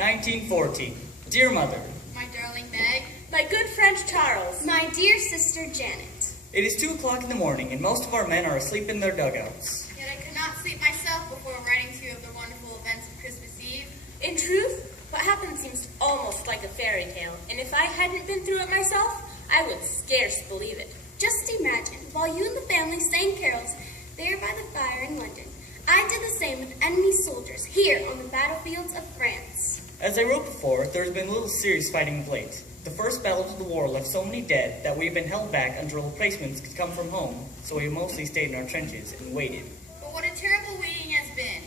1914. Dear Mother, My darling Meg. My good friend Charles. My dear sister Janet. it is 2 o'clock in the morning and most of our men are asleep in their dugouts. Yet I could not sleep myself before writing to you of the wonderful events of Christmas Eve. In truth, what happened seems almost like a fairy tale, and if I hadn't been through it myself, I would scarce believe it. Just imagine, while you and the family sang carols there by the fire in London, I did the same with enemy soldiers here on the battlefields of France. As I wrote before, there has been little serious fighting of late. The first battles of the war left so many dead that we have been held back until replacements could come from home, so we have mostly stayed in our trenches and waited. But what a terrible waiting has been,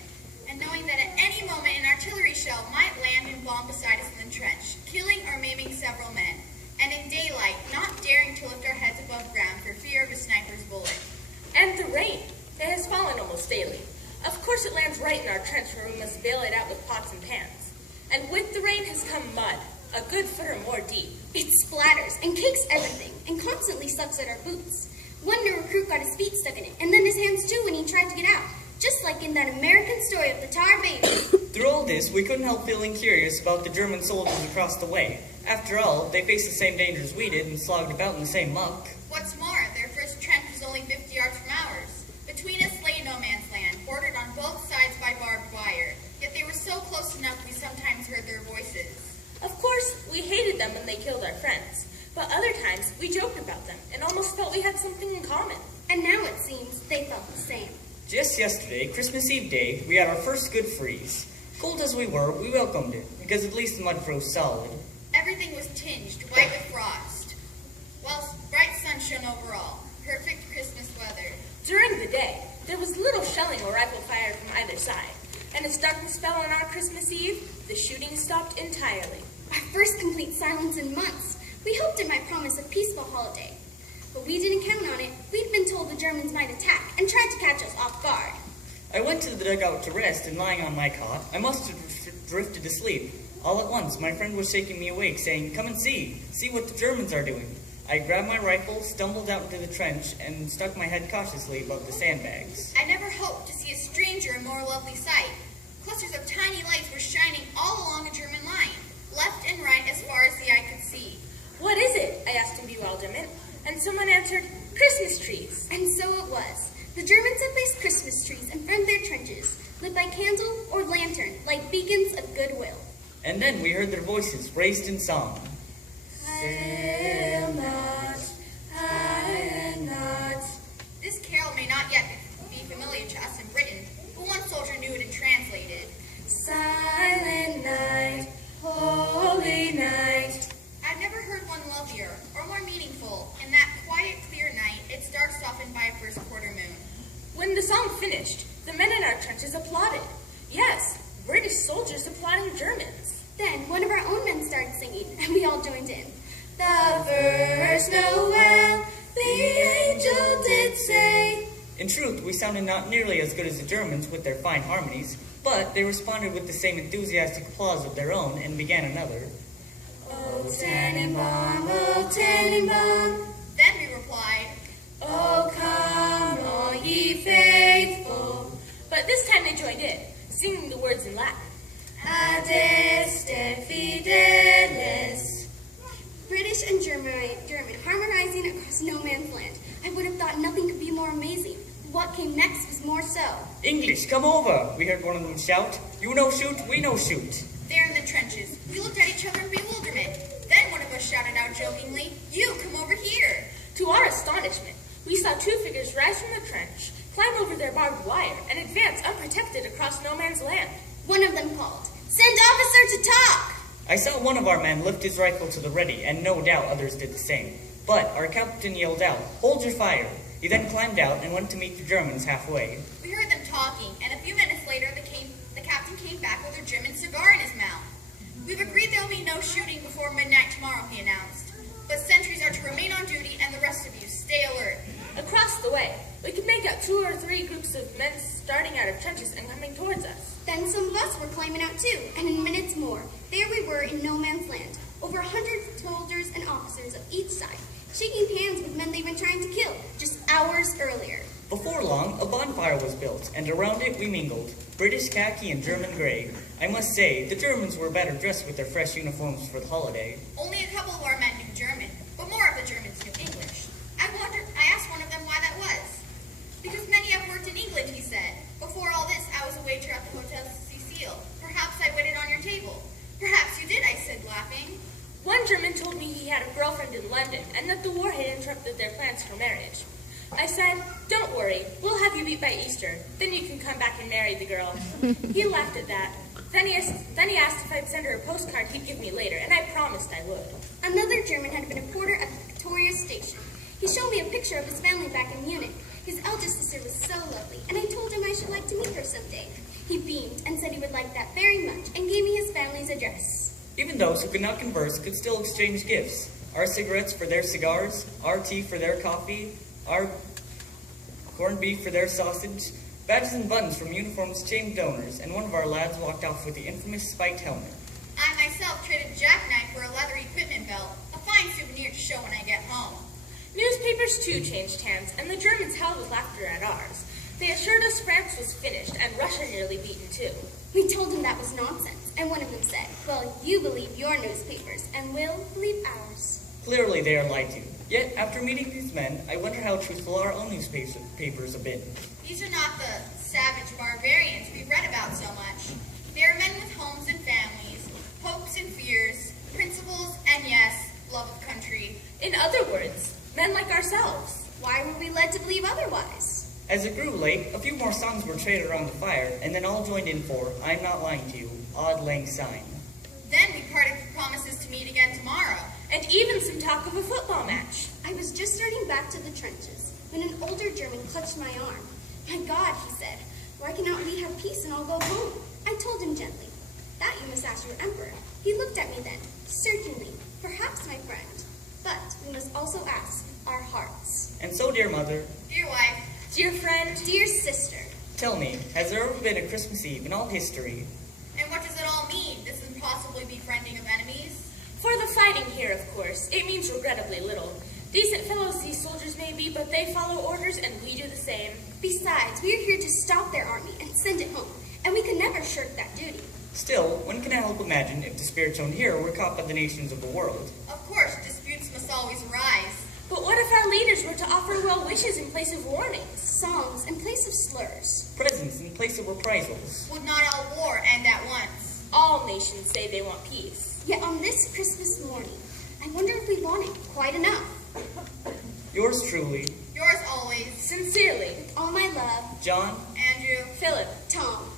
and knowing that at any moment an artillery shell might land and bomb beside us in the trench, killing or maiming several men, and in daylight not daring to lift our heads above ground for fear of a sniper's bullet. And the rain. It has fallen almost daily. Of course it lands right in our trench where we must bail it out with pots and pans. And with the rain has come mud, a good foot or more deep. It splatters and cakes everything and constantly sucks at our boots. One new recruit got his feet stuck in it, and then his hands too when he tried to get out, just like in that American story of the tar baby. Through all this, we couldn't help feeling curious about the German soldiers across the way. After all, they faced the same dangers we did and slogged about in the same muck. What's more, their first trench was only 50 yards from ours. Between us lay no man's land, bordered on both sides by barbed wire. Yet they were so close enough we sometimes heard their voices. Of course, we hated them when they killed our friends, but other times we joked about them and almost felt we had something in common. And now it seems they felt the same. Just yesterday, Christmas Eve day, we had our first good freeze. Cold as we were, we welcomed it, because at least the mud froze solid. Everything was tinged white with frost, while bright sun shone over all. Perfect Christmas weather. During the day, there was little shelling or rifle fire from either side, and as darkness fell on our Christmas Eve, the shooting stopped entirely. Our first complete silence in months. We hoped it might promise a peaceful holiday. But we didn't count on it. We'd been told the Germans might attack and tried to catch us off guard. I went to the dugout to rest, and lying on my cot, I must have drifted asleep. All at once, my friend was shaking me awake, saying, "Come and see what the Germans are doing." I grabbed my rifle, stumbled out into the trench, and stuck my head cautiously above the sandbags. I never hoped to see a stranger and more lovely sight. Clusters of tiny lights were shining all along a German line, left and right as far as the eye could see. "What is it?" I asked in bewilderment, and someone answered, "Christmas trees." And so it was. The Germans had placed Christmas trees in front of their trenches, lit by candle or lantern, like beacons of goodwill. And then we heard their voices raised in song. Hail not, hail not. This carol may not yet be familiar to us in Britain, but one soldier knew it and translated. Silent night, holy night. I've never heard one lovelier or more meaningful. In that quiet, clear night, its dark softened by a first quarter moon. When the song finished, the men in our trenches applauded. Yes, British soldiers applauding Germans. Then one of our own men started singing, and we all joined in. The first Noel, the angel did say. In truth, we sounded not nearly as good as the Germans with their fine harmonies, but they responded with the same enthusiastic applause of their own and began another. O Tannenbaum, O Tannenbaum. Then we replied, O come, all ye faithful. But this time they joined in, singing the words in Latin. Adeste fidelis. British and German harmonizing across no man's land. I would have thought nothing could be more amazing. What came next was more so. "English, come over," we heard one of them shout. "You no shoot, we no shoot." there in the trenches. We looked at each other in bewilderment. Then one of us shouted out jokingly, "You, come over here." To our astonishment, we saw two figures rise from the trench, climb over their barbed wire, and advance unprotected across no man's land. One of them called, "Send officer to talk!" I saw one of our men lift his rifle to the ready, and no doubt others did the same. But our captain yelled out, "Hold your fire!" He then climbed out and went to meet the Germans halfway. We heard them talking, and a few minutes later the captain came back with a German cigar in his mouth. "We've agreed there will be no shooting before midnight tomorrow," he announced. "But sentries are to remain on duty, and the rest of you stay alert." Across the way, we could make out 2 or 3 groups of men starting out of trenches and coming towards us. Then some of us were climbing out too, and in minutes more, there we were in no man's land, over 100 soldiers and officers of each side, shaking hands with men they'd been trying to kill just hours earlier. Before long, a bonfire was built, and around it we mingled, British khaki and German gray. I must say, the Germans were better dressed with their fresh uniforms for the holiday. Only a couple of our men knew German, but more of the Germans knew English. I asked one of them why that was. Because many have worked in England, he said. Before all this, I was a waiter at the Hotel Cecile. Perhaps I waited on your table. Perhaps you did, I said, laughing. One German told me he had a girlfriend in London and that the war had interrupted their plans for marriage. I said, "Don't worry, we'll have you beat by Easter. Then you can come back and marry the girl." He laughed at that. Then he asked if I'd send her a postcard he'd give me later, and I promised I would. Another German had been a porter at the Victoria station. He showed me a picture of his family back in Munich. His eldest sister was so lovely, and I told him I should like to meet her someday. He beamed and said he would like that very much, and gave me his family's address. Even those who could not converse could still exchange gifts. Our cigarettes for their cigars, our tea for their coffee, our corned beef for their sausage, badges and buttons from uniforms chained donors, and one of our lads walked off with the infamous spiked helmet. I myself traded a jackknife for a leather equipment belt, a fine souvenir to show when I get home. Newspapers too changed hands, and the Germans howled with laughter at ours. They assured us France was finished and Russia nearly beaten too. We told him that was nonsense, and one of them said, "Well, you believe your newspapers, and we'll believe ours." Clearly they are lied to. Yet, after meeting these men, I wonder how truthful our own newspapers have been. These are not the savage barbarians we've read about so much. They are men with homes and families, hopes and fears, principles, and yes, love of country. In other words, men like ourselves. Why were we led to believe otherwise? As it grew late, a few more songs were traded around the fire, and then all joined in for "I'm Not Lying to You," Auld Lang Syne. Then we parted with promises to meet again tomorrow. And even some talk of a football match. I was just starting back to the trenches when an older German clutched my arm. "My God," he said, "why cannot we have peace and all go home?" I told him gently, "That you must ask your emperor." He looked at me then. "Certainly, perhaps, my friend, but we must also ask our hearts." And so, dear mother, Dear wife, Dear friend, Dear sister, tell me, has there ever been a Christmas Eve in all history? and what does it all mean, this impossibly befriending of enemies? for the fighting here, of course, it means regrettably little. Decent fellows these soldiers may be, but they follow orders and we do the same. besides, we are here to stop their army and send it home, and we can never shirk that duty. Still, one cannot help imagine if the spirit shown here were caught by the nations of the world. Of course, disputes must always arise. But what if our leaders were to offer well wishes in place of warnings? Songs in place of slurs. Presents in place of reprisals. Would not all war end at once? All nations say they want peace. Yet on this Christmas morning, I wonder if we want it quite enough. Yours truly, Yours always, Sincerely, With all my love, John. Andrew. Philip. Tom.